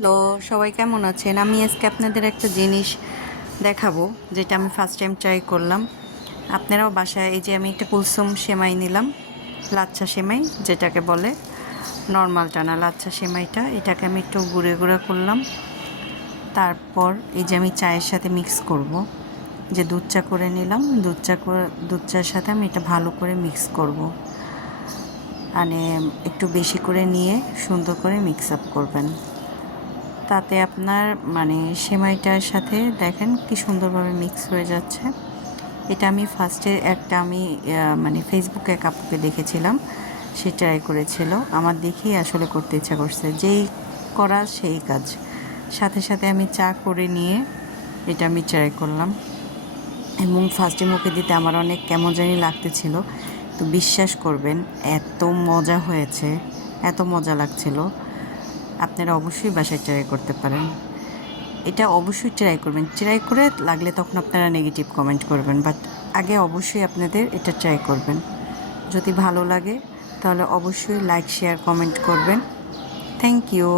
Hello, সবাই কেমন আছেন? আমি আজকে আপনাদের একটা জিনিস দেখাবো, যেটা আমি ফার্স্ট টাইম ট্রাই করলাম। আপনারাও বাসায় এই যে আমি একটা কুলসুম সেমাই নিলাম, লাচ্ছা সেমাই যেটাকে বলে, নর্মালটা না, লাচ্ছা সেমাইটা। এটাকে আমি একটু গুঁড়ো গুঁড়ো করলাম। তারপর এই যে আমি চায়ের সাথে মিক্স করব, যে দুধ চা করে নিলাম, দুধ চার সাথে আমি এটা ভালো করে মিক্স করব। মানে একটু বেশি করে নিয়ে সুন্দর করে মিক্স আপ করবেন। তাতে আপনার মানে সেমাইটার সাথে দেখেন কি সুন্দরভাবে মিক্স হয়ে যাচ্ছে। এটা আমি ফার্স্টে আমি মানে ফেসবুকে এক আপুকে দেখেছিলাম, সে ট্রাই করেছিল। আমার দেখেই আসলে করতে ইচ্ছা করছে, যেই করা সেই কাজ। সাথে সাথে আমি চা করে নিয়ে এটা আমি ট্রাই করলাম, এবং ফার্স্টে মুখে দিতে আমার অনেক কেমন জানি লাগতেছিল। তো বিশ্বাস করবেন, এত মজা হয়েছে, এত মজা লাগছিল। আপনারা অবশ্যই বাসায় ট্রাই করতে পারেন। এটা অবশ্যই ট্রাই করবেন, ট্রাই করে লাগলে তখন আপনারা নেগেটিভ কমেন্ট করবেন, বাট আগে অবশ্যই আপনাদের এটা ট্রাই করবেন। যদি ভালো লাগে তাহলে অবশ্যই লাইক, শেয়ার, কমেন্ট করবেন। Thank you.